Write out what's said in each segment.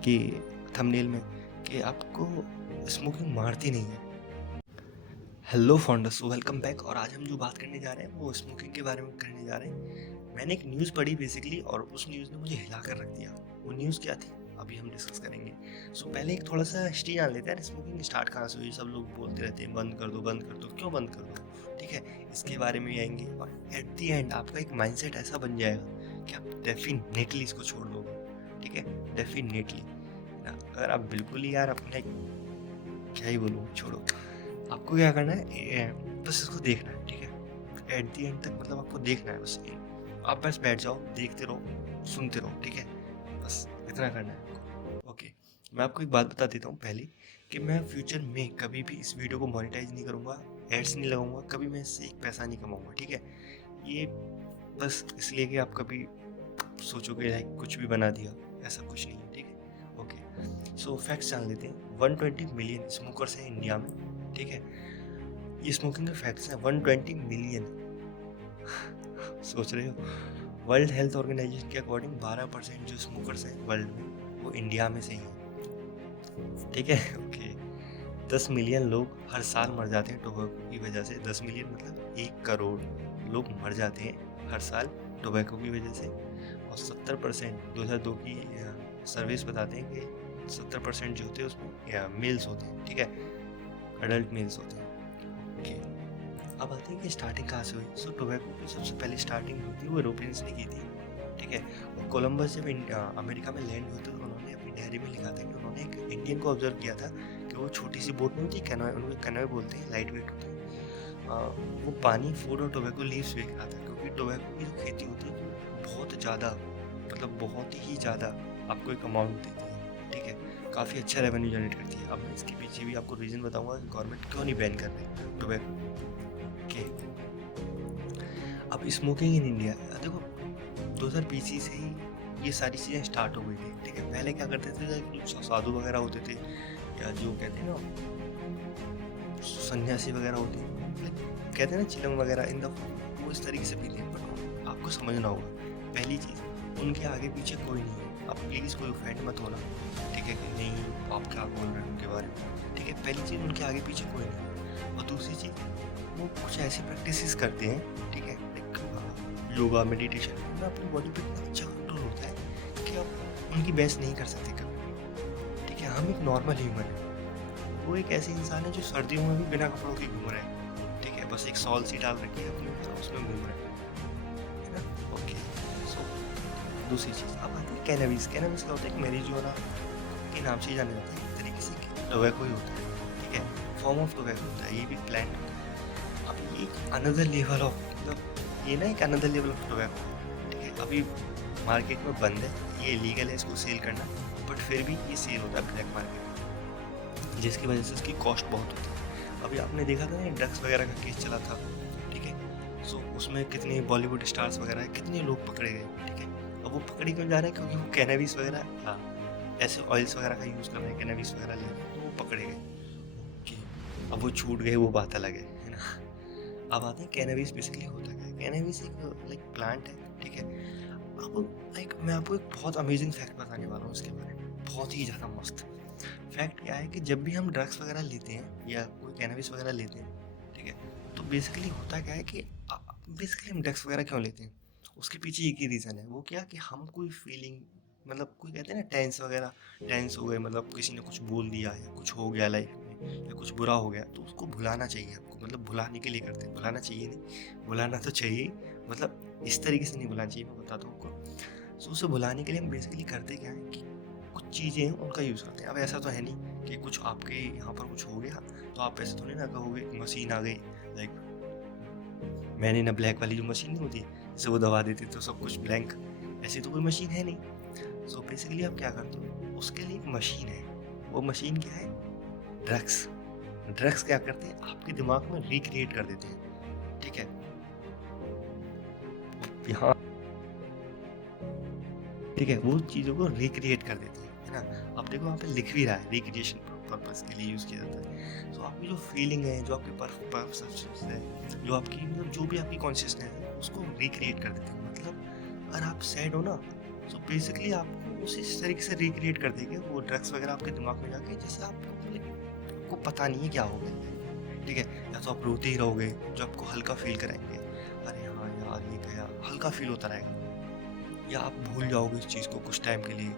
कि थंबनेल में कि आपको स्मोकिंग मारती नहीं है। Hello founders, welcome back. और आज हम जो बात करने जा रहे हैं वो स्मोकिंग के बारे में करने जा रहे हैं। मैंने एक न्यूज़ पढ़ी बेसिकली, और उस न्यूज़ ने मुझे हिला कर रख दिया। वो न्यूज़ क्या थी अभी हम डिस्कस करेंगे। पहले एक थोड़ा सा हिस्ट्री जान लेते हैं। स्मोकिंग स्टार्ट कहाँ से हुई? सब लोग बोलते रहते हैं बंद कर दो बंद कर दो, क्यों बंद कर दो? ठीक है, इसके बारे में भी आएंगे। और एट दी एंड आपका एक माइंडसेट ऐसा बन जाएगा कि आप डेफिनेटली इसको छोड़ दोगे। ठीक है, डेफिनेटली ना। अगर आप बिल्कुल ही यार अपने, क्या ही बोलूँ, छोड़ो। आपको क्या करना है, बस इसको देखना है। ठीक है, एट दी एंड तक मतलब आपको देखना है बस। आप बस बैठ जाओ, देखते रहो, सुनते रहो। ठीक है, बस इतना करना है आपको। ओके, मैं आपको एक बात बता देता हूँ पहले, कि मैं फ्यूचर में कभी भी इस वीडियो को मोनेटाइज नहीं करूँगा, एड्स नहीं लगाऊंगा, कभी मैं इससे एक पैसा नहीं कमाऊँगा। ठीक है, ये बस इसलिए कि आप कभी सोचोगे लाइक कुछ भी बना दिया, ऐसा कुछ नहीं है। ठीक है, ओके। फैक्ट्स जान लेते हैं। 120 मिलियन स्मोकर्स हैं इंडिया में। ठीक है, ये स्मोकिंग के फैक्ट्स हैं। 120 मिलियन। सोच रहे हो? वर्ल्ड हेल्थ ऑर्गेनाइजेशन के अकॉर्डिंग 12% जो स्मोकर्स हैं वर्ल्ड में वो इंडिया में से ही हैं। ठीक है, ओके। 10 मिलियन लोग हर साल मर जाते हैं टोबैको की वजह से। 10 मिलियन मतलब 1 करोड़ लोग मर जाते हैं हर साल टोबैको की वजह से। और 70% 2002 की सर्विस बताते हैं कि 70% जो होते हैं उसमें मेल्स होते हैं। ठीक है, अडल्ट मेल्स होते हैं। ओके, अब आते हैं कि स्टार्टिंग कहाँ से हुई। टोबैको की सबसे पहले स्टार्टिंग हुई थी वो यूरोपियंस ने की थी। ठीक है, और कोलंबस जब अमेरिका में लैंड हुए थे तो उन्होंने अपनी डायरी में लिखा था कि उन्होंने एक इंडियन को ऑब्जर्व किया था कि वो छोटी सी बोट में होती है, कैनोए, उनको कैनोए बोलते हैं, लाइट वेट होती है। वो पानी, फूड और टोबैको लीव्स बेच रहा था, क्योंकि टोबैको की जो खेती होती है बहुत ज़्यादा, मतलब बहुत ही ज़्यादा आपको एक अमाउंट देती है। ठीक है, काफ़ी अच्छा रेवेन्यू जनरेट करती है। अब मैं इसके पीछे भी आपको रीज़न बताऊंगा कि गवर्नमेंट क्यों नहीं बैन कर रही टोबैको के। अब स्मोकिंग इन इंडिया, देखो 2020 से ही ये सारी चीज़ें स्टार्ट हो गई थी। ठीक है, पहले क्या करते थे, जो साधु वगैरह होते थे या जो कहते हैं ना सन्यासी वगैरह होते हैं, कहते हैं ना चिलम वगैरह, इन द वो इस तरीके से पीते हैं। बट आपको समझना होगा, पहली चीज़, उनके आगे पीछे कोई नहीं है। आप प्लीज़ कोई ऑफेंड मत होना। ठीक है, कि नहीं आप क्या बोल रहे हैं उनके बारे में। ठीक है, पहली चीज़, उनके आगे पीछे कोई नहीं है। और दूसरी चीज़, वो कुछ ऐसी प्रैक्टिसेस करते हैं। ठीक है, एक योगा मेडिटेशन में अपनी बॉडी पे इतना अच्छा कंट्रोल होता है कि आप उनकी बहस नहीं कर सकते कभी। ठीक है, हम एक नॉर्मल ह्यूमन है, वो एक ऐसे इंसान है जो सर्दियों में भी बिना कपड़ों के घूम रहे हैं। ठीक है, बस एक सॉल सी डाल रखी है अपने ऊपर, उसमें घूम रहे हैं, है ना। ओके, सो दूसरी चीज़, अब आती है कैनबिस। कैनबिस क्या होता है? एक मैरिजुआना के नाम से ही जाना जाता है, एक तरीके से टोबैको ही होता है। ठीक है, फॉर्म ऑफ टोबैको होता है, ये भी प्लांट होता है। अब ये एक अनदर लेवल ऑफ, मतलब ये ना एक अनदर लेवल ऑफ टोबैको। ठीक है, अभी मार्केट में बंद है, ये लीगल है इसको सेल करना, बट फिर भी ये सेल होता है ब्लैक मार्केट में, जिसकी वजह से इसकी कॉस्ट बहुत होती है। अभी आपने देखा था ना ड्रग्स वगैरह का केस चला था। ठीक है, उसमें कितने बॉलीवुड स्टार्स वगैरह कितने लोग पकड़े गए। ठीक है, अब वो पकड़े क्यों जा रहे हैं? क्योंकि वो कैनबिस वगैरह, ऐसे ऑयल्स वगैरह का यूज़ कर रहे हैं, कैनबिस वगैरह ले रहे हैं, तो वो पकड़े गए। ओके, अब वो छूट गए, वो बात अलग है ना। अब आते हैं कैनबिस बेसिकली होता क्या है। कैनबिस एक लाइक प्लांट है। ठीक है, अब लाइक मैं आपको एक बहुत अमेजिंग फैक्ट बताने वाला हूँ इसके बारे में, बहुत ही ज़्यादा मस्त फैक्ट। क्या है कि जब भी हम ड्रग्स वगैरह लेते हैं या कोई कैनबिस वगैरह लेते हैं, ठीक है, तो बेसिकली होता क्या है कि बेसिकली हम ड्रग्स वगैरह क्यों लेते हैं, उसके पीछे एक ही रीज़न है। वो क्या कि हम कोई फीलिंग, मतलब कोई कहते हैं ना टेंस वगैरह, टेंस हो गए, मतलब किसी ने कुछ बोल दिया या कुछ हो गया लाइफ में या कुछ बुरा हो गया, तो उसको भुलाना चाहिए आपको। मतलब भुलाने के लिए करते हैं, भुलाना चाहिए नहीं, भुलाना तो चाहिए, मतलब इस तरीके से नहीं भुलाना चाहिए, मैं बताता हूँ आपको। उसे भुलाने के लिए हम बेसिकली करते क्या है कि कुछ चीज़ें हैं उनका यूज़ करते हैं। अब ऐसा तो है नहीं कि कुछ आपके यहाँ पर कुछ हो गया तो आप ऐसे थोड़ी ना कहोगे मशीन आ गई, लाइक मैंने ना ब्लैक वाली जो मशीन नहीं होती जिसे वो दबा देती तो सब कुछ ब्लैंक, ऐसी तो कोई मशीन है नहीं। बेसिकली आप क्या करते हो, उसके लिए एक मशीन है। वो मशीन क्या है? ड्रग्स। ड्रग्स क्या करते हैं, आपके दिमाग में रिक्रिएट कर देते हैं। ठीक है, यहाँ, ठीक है, वो चीज़ों को रिक्रिएट कर देते हैं, है ना। अब देखो वहाँ पे लिख भी रहा है रिक्रिएशन पर्पस के लिए यूज़ किया जाता है। आपकी जो फीलिंग है, जो आपकी परसेप्शन है, जो आपकी मतलब जो भी आपकी कॉन्शियसनेस है, उसको रिक्रिएट कर देते हैं। मतलब अगर आप सैड हो ना, बेसिकली आपको उसी तरीके से रिक्रिएट कर देंगे वो ड्रग्स वगैरह आपके दिमाग में जाके, जैसे आपको पता नहीं है क्या हो गया, ठीक है। या तो आप रोते ही रहोगे जो आपको हल्का फील कराएंगे, अरे हाँ यार ये गया, हल्का फील होता रहेगा, या आप भूल जाओगे उस चीज़ को कुछ टाइम के लिए।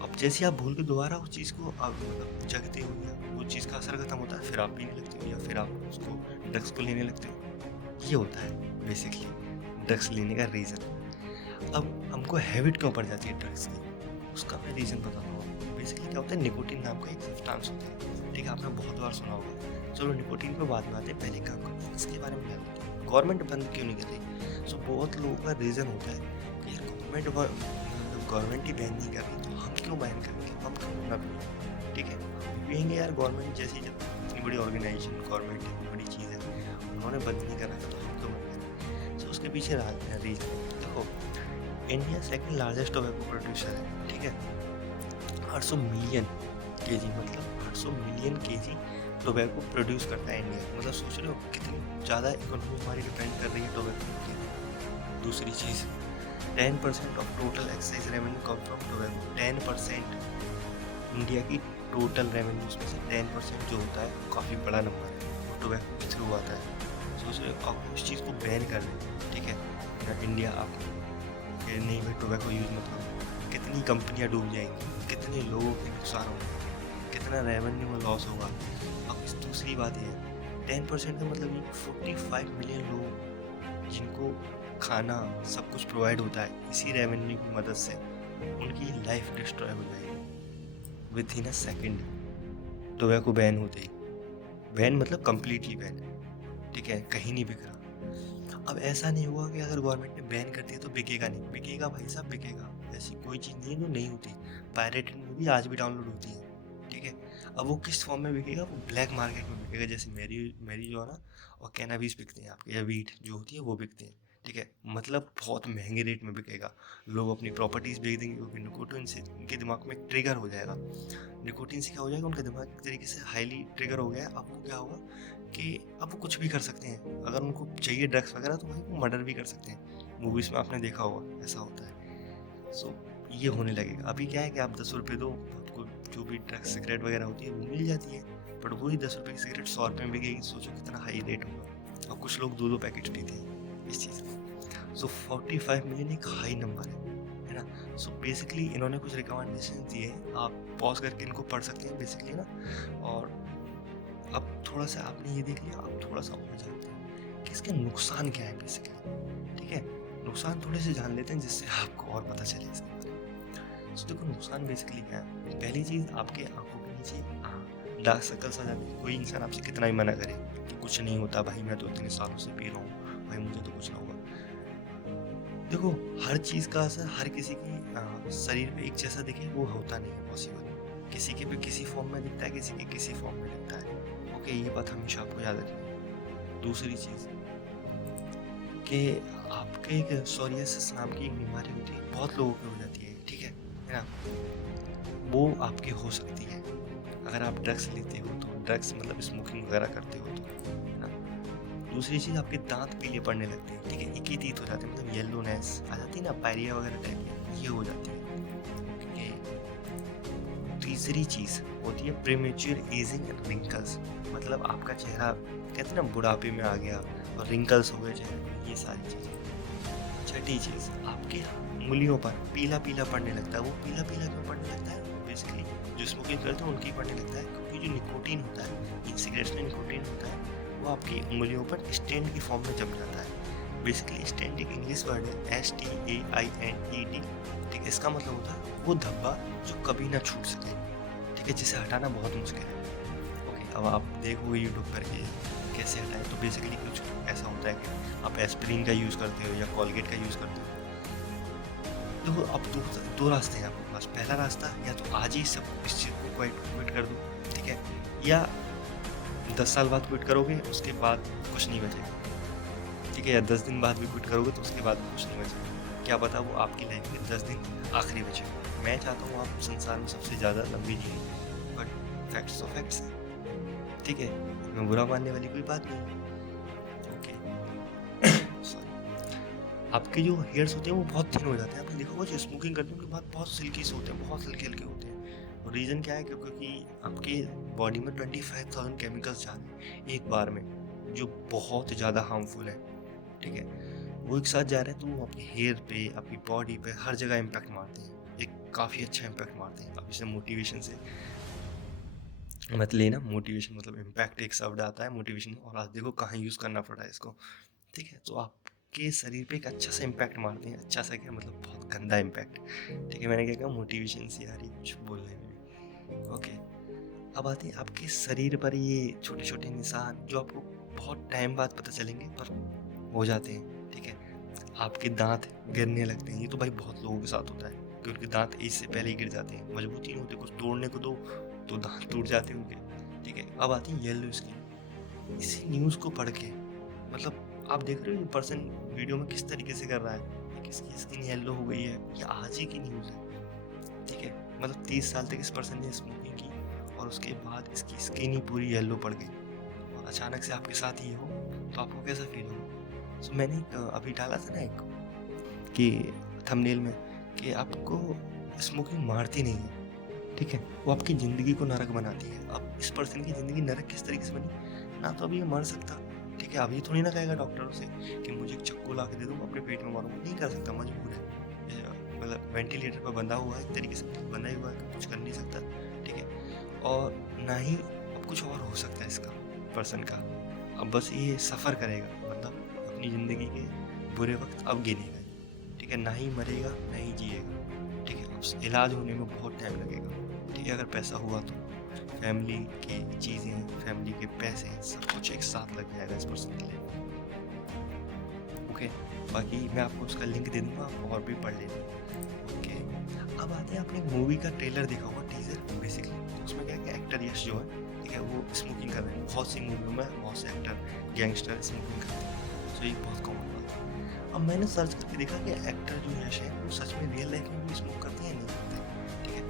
अब जैसे आप भूल के दोबारा उस चीज़ को आप मतलब जगते हो या वो चीज़ का असर खत्म होता है, फिर आप पीने लगते हो या फिर आप उसको ड्रग्स को लेने लगते हो। ये होता है बेसिकली ड्रग्स लेने का रीज़न। अब हमको हैबिट क्यों पड़ जाती है ड्रग्स की, उसका मैं रीज़न बताता हूँ। बेसिकली क्या होता है, निकोटीन नाम का एक सब्सटेंस होता है, ठीक है, आपने बहुत बार सुना होगा। चलो निकोटीन पे बाद में आते हैं, पहले काम करते हैं इसके बारे में जान लेते हैं। गवर्नमेंट बंद क्यों नहीं कर रही? सो बहुत लोगों का रीज़न होता है कि यार गवर्नमेंट ही बैन नहीं कर रही तो हम क्यों बैन करेंगे, हम क्यों ना पिए, ठीक है, पिएंगे यार। गवर्नमेंट जैसी जब इतनी बड़ी ऑर्गेनाइजेशन, गवर्नमेंट इतनी बड़ी चीज़ है, उन्होंने बंद नहीं करा तो हम क्यों बंद करें? सो उसके पीछे रीज़न देखो, India second largest tobacco producer है, ठीक है। 800 मिलियन केजी, मतलब 800 मिलियन केजी टोबैको प्रोड्यूस करता है इंडिया। मतलब सोच रहे हो कितनी ज़्यादा इकोनॉमी हमारी डिपेंड कर रही है टोबैको की। दूसरी चीज़, 10% of total excise revenue come from tobacco. 10% India की टोटल रेवेन्यूज में से 10% जो होता है काफ़ी बड़ा नंबर है, वो टोबैको के थ्रू आता है। सोच रहे हो आप उस चीज़ को बैन कर दें, ठीक है, इंडिया आपको नहीं भाई टोबैको यूज़ मत करो, कितनी कंपनियां डूब जाएंगी, कितने लोगों के नुकसान होगा, कितना रेवेन्यू में लॉस होगा। अब इस दूसरी बात ये है, 10% का मतलब ये 45 मिलियन लोग जिनको खाना सब कुछ प्रोवाइड होता है इसी रेवेन्यू की मदद से, उनकी लाइफ डिस्ट्रॉय हो जाएगी with in a second. Tobacco ban होते ही, बैन मतलब कम्प्लीटली बैन, ठीक है, कहीं नहीं बिक रहा। अब ऐसा नहीं हुआ कि अगर गवर्नमेंट ने बैन कर दिया तो बिकेगा नहीं, बिकेगा भाई साहब, बिकेगा। ऐसी कोई चीज़ नहीं है जो नहीं होती, पायरेटेड मूवी आज भी डाउनलोड होती है, ठीक है। अब वो किस फॉर्म में बिकेगा, वो ब्लैक मार्केट में बिकेगा, जैसे मेरी जो है ना, और कैनाबीस बिकते हैं आपके, या वीट जो होती है वो बिकते हैं, ठीक है। मतलब बहुत महंगे रेट में बिकेगा, लोग अपनी प्रॉपर्टीज़ बेच देंगे क्योंकि निकोटीन से उनके दिमाग में ट्रिगर हो जाएगा। निकोटीन से क्या हो जाएगा, उनका दिमाग एक तरीके से हाईली ट्रिगर हो गया है। अब वो क्या होगा कि अब वो कुछ भी कर सकते हैं, अगर उनको चाहिए ड्रग्स वगैरह तो भाई वो मर्डर भी कर सकते हैं। मूवीज़ में आपने देखा होगा ऐसा होता है। सो ये होने लगेगा। अभी क्या है कि आप 10 रुपये दो, आपको जो भी ड्रग्स सिगरेट वगैरह होती है वो मिल जाती है, बट वही 10 रुपये की सिगरेट 100 रुपये में बिकेगी। सोचो कितना हाई रेट होगा। और कुछ लोग 2-2 पैकेट पीते हैं इस चीज़ में। सो 45 मिलियन एक हाई नंबर है ना। सो बेसिकली इन्होंने कुछ रिकमेंडेशन दिए हैं, आप पॉज करके इनको पढ़ सकते हैं बेसिकली ना। और अब थोड़ा सा आपने ये देख लिया, अब थोड़ा सा और जानते हैं कि इसके नुकसान क्या है बेसिकली, ठीक है। नुकसान थोड़े से जान लेते हैं जिससे आपको और पता चले इसके बारे में। तो देखो नुकसान बेसिकली क्या है। पहली चीज़, आपके आंखों के नीचे डार्क सर्कल्स आ जाते हैं। कोई इंसान आपसे कितना ही मना करे कि कुछ नहीं होता भाई, मैं तो इतने सालों से पी रहा हूँ भाई, मुझे तो कुछ ना होगा। देखो हर चीज़ का असर हर किसी की शरीर पे एक जैसा दिखे वो होता नहीं है पॉसिबल। किसी के भी किसी फॉर्म में दिखता है, किसी के किसी फॉर्म में दिखता है। ओके, ये बात हमेशा आपको याद रखनी। दूसरी चीज़ कि आपके एक सोरियासिस नाम की एक बीमारी होती है, बहुत लोगों की हो जाती है, ठीक है ना। वो आपकी हो सकती है अगर आप ड्रग्स लेते हो तो, ड्रग्स मतलब स्मोकिंग वगैरह करते हो तो, है ना। दूसरी चीज़, आपके दांत पीले पड़ने लगते हैं, ठीक है, एक ही तीत हो जाते हैं, मतलब येलोनेस आ जाती है ना, पायरिया वगैरह टाइप की, ये हो जाती है। तीसरी चीज़ होती है प्रीमेच्योर एजिंग एंड रिंकल्स, मतलब आपका चेहरा कहते हैं ना बुढ़ापे में आ गया और रिंकल्स हो गए चेहरे में, ये सारी चीज़ें। छठी चीज़, आपके उंगलियों पर पीला पीला पड़ने लगता है। वो पीला पीला क्यों पड़ने लगता है, बेसिकली जो स्मोकिंग करते हैं उनकी पड़ने लगता है, क्योंकि जो निकोटीन होता है, इन सिगरेट्स में निकोटीन होता है, वो आपकी उंगलियों पर स्टेंट की फॉर्म में जम जाता है। बेसिकली स्टेंट एक इंग्लिश वर्ड है, STAINET, ठीक है। इसका मतलब होता है वो धब्बा जो कभी ना छूट सके, ठीक है, जिसे हटाना बहुत मुश्किल है। ओके, अब आप देखोगे यूट्यूब करके कैसे हटाएं, तो बेसिकली कुछ ऐसा होता है कि आप एस्पिरिन का यूज़ करते हो या कोलगेट का यूज़ करते हो। देखो अब दो रास्ते हैं आपके पास। पहला रास्ता, या तो आज ही सब इस चीज़ को क्विट कर दो, ठीक है, या 10 साल बाद क्विट करोगे उसके बाद कुछ नहीं बचेगा, ठीक है, या 10 दिन बाद भी क्विट करोगे तो उसके बाद कुछ नहीं बचेगा। क्या पता वो आपकी लाइफ में 10 दिन आखिरी बचे। मैं चाहता हूँ आप संसार में सबसे ज़्यादा लंबी जिए, बट फैक्ट्स तो फैक्ट्स हैं, ठीक है, मैं बुरा मानने वाली कोई बात नहीं। Okay sorry. आपके जो हेयर्स होते हैं वो बहुत थिन हो जाते हैं। आपने देखा होगा जो स्मोकिंग करते हैं उनके बाद बहुत सिल्की से होते हैं, बहुत हल्के हल्के होते हैं। और रीज़न क्या है? क्योंकि आपके बॉडी में 25,000 केमिकल्स जा रहे हैं एक बार में, जो बहुत ज़्यादा हार्मफुल है। ठीक है, वो एक साथ जा रहे हैं तो वो आपके हेयर पे, आपकी बॉडी पे, हर जगह इम्पैक्ट मारते हैं। एक काफ़ी अच्छा इम्पैक्ट मारते हैं। अब इसे मोटिवेशन से मत लेना। मोटिवेशन मतलब इम्पैक्ट एक शब्द आता है मोटिवेशन, और आज देखो कहाँ यूज़ करना पड़ा है इसको। ठीक है, तो आपके शरीर पे एक अच्छा सा इम्पैक्ट मारते हैं। अच्छा सा क्या मतलब, बहुत गंदा इम्पैक्ट। ठीक है, मैंने क्या कहा, मोटिवेशन से यार ये कुछ बोलने में। ओके, अब आते हैं आपके शरीर पर ये छोटे छोटे निशान जो आपको बहुत टाइम बाद पता चलेंगे, पर हो जाते हैं। ठीक है, आपके दांत गिरने लगते हैं। ये तो भाई बहुत लोगों के साथ होता है कि उनके दांत एज से पहले ही गिर जाते हैं। मजबूती नहीं होती, कुछ तोड़ने को दो तो दांत टूट जाते हैं उनके। ठीक है, अब आती है येलो स्किन। इसी न्यूज़ को पढ़ के मतलब आप देख रहे हो ये पर्सन वीडियो में किस तरीके से कर रहा है कि किसकी स्किन येलो हो गई है। ये आज ही की न्यूज़ है। ठीक है, मतलब 30 साल तक इस पर्सन ने स्मोकिंग की और उसके बाद इसकी स्किन ही पूरी येलो पड़ गई, और अचानक से आपके साथ ये हो तो आपको कैसा फील होगा? सो मैंने अभी डाला था ना एक कि थंबनेल में कि आपको स्मोकिंग मारती नहीं है। ठीक है, वो आपकी ज़िंदगी को नरक बनाती है। अब इस पर्सन की ज़िंदगी नरक किस तरीके से बनी? ना तो अभी ये मर सकता। ठीक है, अभी थोड़ी ना कहेगा डॉक्टरों से कि मुझे एक चक्कू ला के दे दो, अपने पेट में मारूंगा। नहीं कर सकता, मजबूर है। मतलब वेंटिलेटर पर बंधा हुआ है, एक तरीके से बंधा ही हुआ है, कुछ कर नहीं सकता। ठीक है, और ना ही अब कुछ और हो सकता है इसका पर्सन का। अब बस ये सफ़र करेगा, मतलब अपनी ज़िंदगी के बुरे वक्त अब गिनेगा। ठीक है, ना ही मरेगा ना ही जिएगा। ठीक है, अब इलाज होने में बहुत टाइम लगेगा। ठीक है, अगर पैसा हुआ तो फैमिली की चीज़ें, फैमिली के पैसे, सब कुछ एक साथ लग जाएगा इस पर्सन के लिए। ओके, बाकी मैं आपको उसका लिंक दे दूँगा, आप और भी पढ़ लेना। ओके, अब आते हैं, आपने एक मूवी का ट्रेलर देखा होगा, टीजर बेसिकली। तो उसमें क्या है कि एक्टर यश जो है, ठीक है, वो स्मोकिंग कर रहे हैं। बहुत सी मूवियों में बहुत से एक्टर गैंगस्टर स्मोकिंग करते हैं, तो ये बहुत कॉमन बात है। अब मैंने सर्च करके देखा कि एक्टर जो यश है वो सच में रियल लाइफ में भी स्मोक करते हैं, नहीं करते। ठीक है,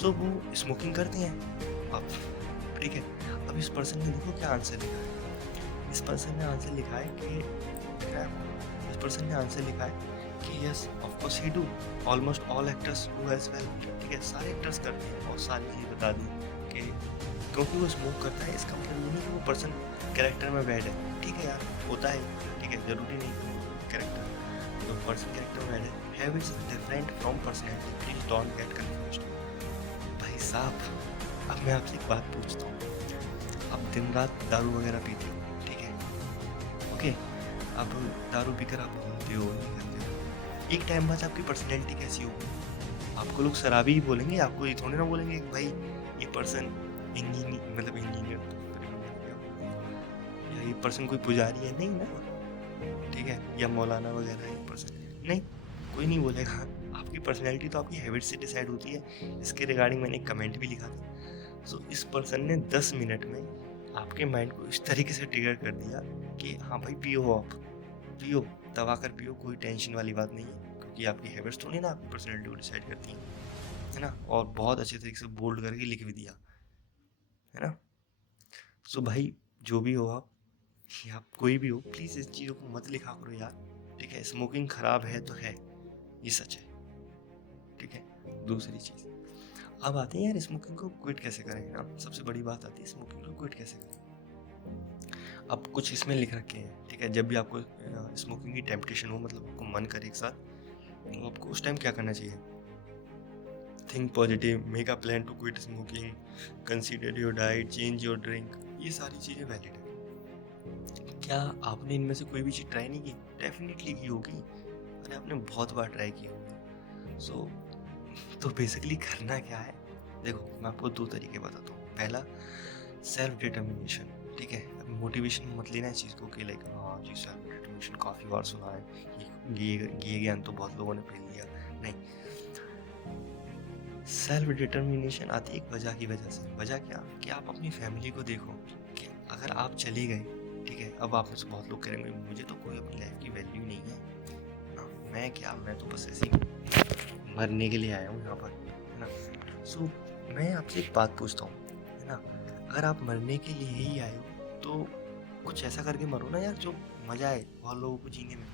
सो वो स्मोकिंग करते हैं। अब ठीक है, अब इस पर्सन ने देखो क्या आंसर लिखा है। इस पर्सन ने आंसर लिखा है कि दिख रहा है आपको? इस पर्सन ने आंसर लिखा है कि yes of course he do, almost all actors do as well. ठीक है, सारे एक्टर्स करते हैं, और सारे ये बता दी कि क्योंकि वो स्मोक करता है इसका मतलब ये नहीं कि वो पर्सन कैरेक्टर में बैड है। ठीक है यार, होता है। ठीक है, जरूरी नहीं कि कैरेक्टर, तो पर्सन कैरेक्टर में बैड है। Habits different from personality, please don't get confused. भाई साहब, अब मैं आपसे एक बात पूछता हूँ, आप दिन रात दारू वगैरह पीते हो, ठीक है, ओके, अब दारू पीकर आप घूमते हो, नहीं करते हो, एक टाइम बाद आपकी पर्सनैलिटी कैसी होगी? आपको लोग शराबी ही बोलेंगे, आपको ये थोड़ी ना बोलेंगे कि भाई ये पर्सन इंजीनियर, मतलब इंजीनियर या ये पर्सन कोई पुजारी है, नहीं ना। ठीक है, या मौलाना वगैरह ये पर्सन, नहीं, कोई नहीं बोलेगा। आपकी पर्सनैलिटी तो आपकी हैबिट से डिसाइड होती है। इसके रिगार्डिंग मैंने एक कमेंट भी लिखा था। सो इस पर्सन ने 10 मिनट में आपके माइंड को इस तरीके से ट्रिगर कर दिया कि हाँ भाई पियो, आप पियो, दबा कर पियो, कोई टेंशन वाली बात नहीं है, क्योंकि आपकी हैबिट्स थोड़ी ना आपकी पर्सनैलिटी को डिसाइड करती हैं, है ना। और बहुत अच्छे तरीके से बोल्ड करके लिख भी दिया, है ना। सो भाई जो भी हो आप, या आप कोई भी हो, प्लीज़ इस चीज़ों को मत लिखा करो यार। ठीक है, स्मोकिंग खराब है तो है, ये सच है। ठीक है, दूसरी चीज़, अब आते हैं यार स्मोकिंग को क्विट कैसे करें ना। सबसे बड़ी बात आती है स्मोकिंग को क्विट कैसे करें। अब कुछ इसमें लिख रखे हैं, ठीक है, जब भी आपको स्मोकिंग की टेम्पटेशन हो, मतलब आपको मन करे एक साथ, तो आपको उस टाइम क्या करना चाहिए? Think positive, make a plan to quit smoking, consider your diet, change your drink. ये सारी चीज़ें वैलिड है। क्या आपने इनमें से कोई भी चीज़ ट्राई नहीं की? डेफिनेटली की होगी, अरे आपने बहुत बार ट्राई की होगी। सो तो बेसिकली करना क्या है, देखो मैं आपको 2 तरीके बताता हूँ। पहला, सेल्फ डिटर्मिनेशन। ठीक है, अभी मोटिवेशन मत लेना इस चीज़ को कि लाइक हाँ जी सेल्फ डिटर्मिनेशन काफ़ी बार सुना है, ये ज्ञान तो बहुत लोगों ने पढ़ लिया। नहीं, सेल्फ डिटर्मिनेशन आती है एक वजह की वजह से। वजह क्या कि आप अपनी फैमिली को देखो कि अगर आप चले गए, ठीक है, अब आप में से बहुत लोग करेंगे मुझे तो कोई अपनी लाइफ की वैल्यू नहीं है ना, मैं क्या, मैं तो बस ऐसे ही मरने के लिए आया हूँ यहाँ पर, है ना। सो मैं आपसे एक बात पूछता हूँ, है ना, अगर आप मरने के लिए ही आए हो तो कुछ ऐसा करके मरो ना यार जो मज़ा आए बहुत लोगों को जीने में।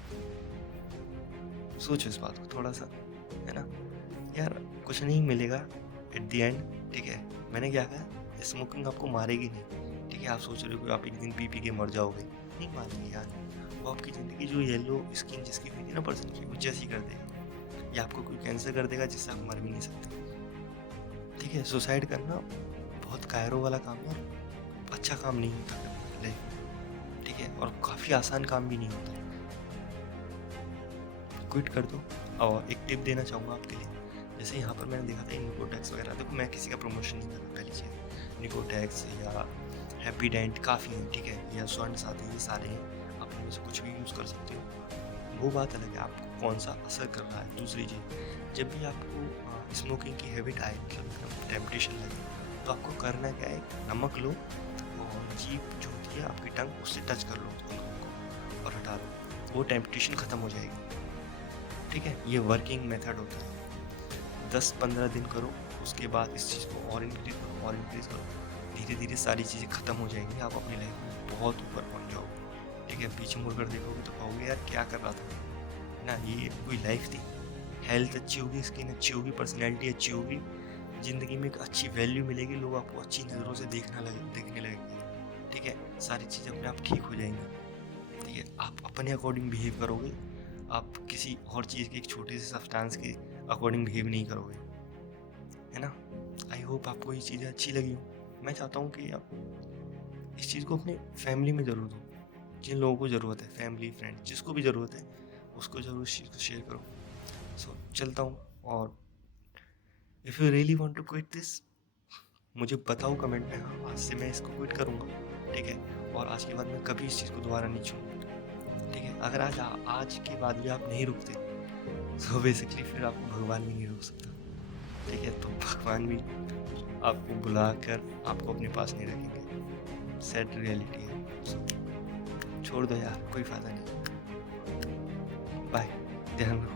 सोचो इस बात को थोड़ा सा, है ना यार। कुछ नहीं मिलेगा एट द एंड, ठीक है। मैंने क्या कहा, स्मोकिंग आपको मारेगी नहीं, ठीक है। आप सोच रहे हो कि आप एक दिन पी पी के मर जाओगे, नहीं मारेगी यार। वो आपकी ज़िंदगी जो येलो स्किन जिसकी हुई थी ना पर्सन की, वो जैसी कर देगा, या आपको कोई कैंसर कर देगा जिससे आप मर भी नहीं सकते, ठीक है। सुसाइड करना बहुत कायरों वाला काम है, अच्छा काम नहीं होता करने, ठीक है, और काफ़ी आसान काम भी नहीं होता। क्विट कर दो। और एक टिप देना चाहूँगा आपके लिए, जैसे यहाँ पर मैंने देखा था निकोटेक्स वगैरह, देखो मैं किसी का प्रमोशन नहीं कर रहा, पहली चीज़ निकोटेक्स या हैप्पीडेंट काफ़ी है, ठीक है, या स्वर्ण साथ है, ये सारे हैं, आप इनमें से कुछ भी यूज़ कर सकते हो। वो बात अलग है आपको कौन सा असर कर रहा है। दूसरी चीज़, जब भी आपको स्मोकिंग की हैबिट आए, मतलब टेम्पटेशन लगे, तो आपको करना क्या है, नमक लो और जीभ जो होती है आपकी टंग, उससे टच कर लो उनको और हटा दो, वो टेम्पटेशन ख़त्म हो जाएगी, ठीक है। ये वर्किंग मेथड होता है। 10-15 दिन करो, उसके बाद इस चीज़ को और इंक्रीज करो और इंक्रीज करो, धीरे धीरे सारी चीज़ें ख़त्म हो जाएंगी, आप अपनी लाइफ में बहुत ऊपर पहुँच जाओगे, ठीक है। पीछे मुड़ कर देखोगे तो कहोगे यार क्या कर रहा था ना, ये कोई लाइफ थी। हेल्थ अच्छी होगी, स्किन अच्छी होगी, पर्सनैलिटी अच्छी होगी, ज़िंदगी में एक अच्छी वैल्यू मिलेगी, लोग आपको अच्छी नज़रों से देखने लगेंगे, ठीक है। सारी चीज़ें अपने आप ठीक हो जाएंगी, ठीक है। आप अपने अकॉर्डिंग बिहेव करोगे, आप किसी और चीज़ के एक छोटे से सब्सटेंस के अकॉर्डिंग बिहेव नहीं करोगे, है ना। आई होप आपको ये चीज़ें अच्छी लगी हो। मैं चाहता हूँ कि आप इस चीज़ को अपने फैमिली में ज़रूर दो, जिन लोगों को ज़रूरत है, फैमिली फ्रेंड जिसको भी ज़रूरत है, उसको ज़रूर इस चीज़ को शेयर करो। सो चलता हूँ, और if you really want to quit this, मुझे बताओ कमेंट में, हाँ आज से मैं इसको क्विट करूँगा, ठीक है, और आज के बाद मैं कभी इस चीज़ को दोबारा नहीं छूऊंगा, ठीक है। अगर आज के बाद भी आप नहीं रुकते, तो बेसिकली फिर आपको भगवान भी नहीं रोक सकता, ठीक है। तो भगवान भी आपको बुला कर आपको अपने पास नहीं रखेंगे, सैड रियलिटी है। So, छोड़ दो यार, कोई फ़ायदा नहीं। बाय, ध्यान रखो।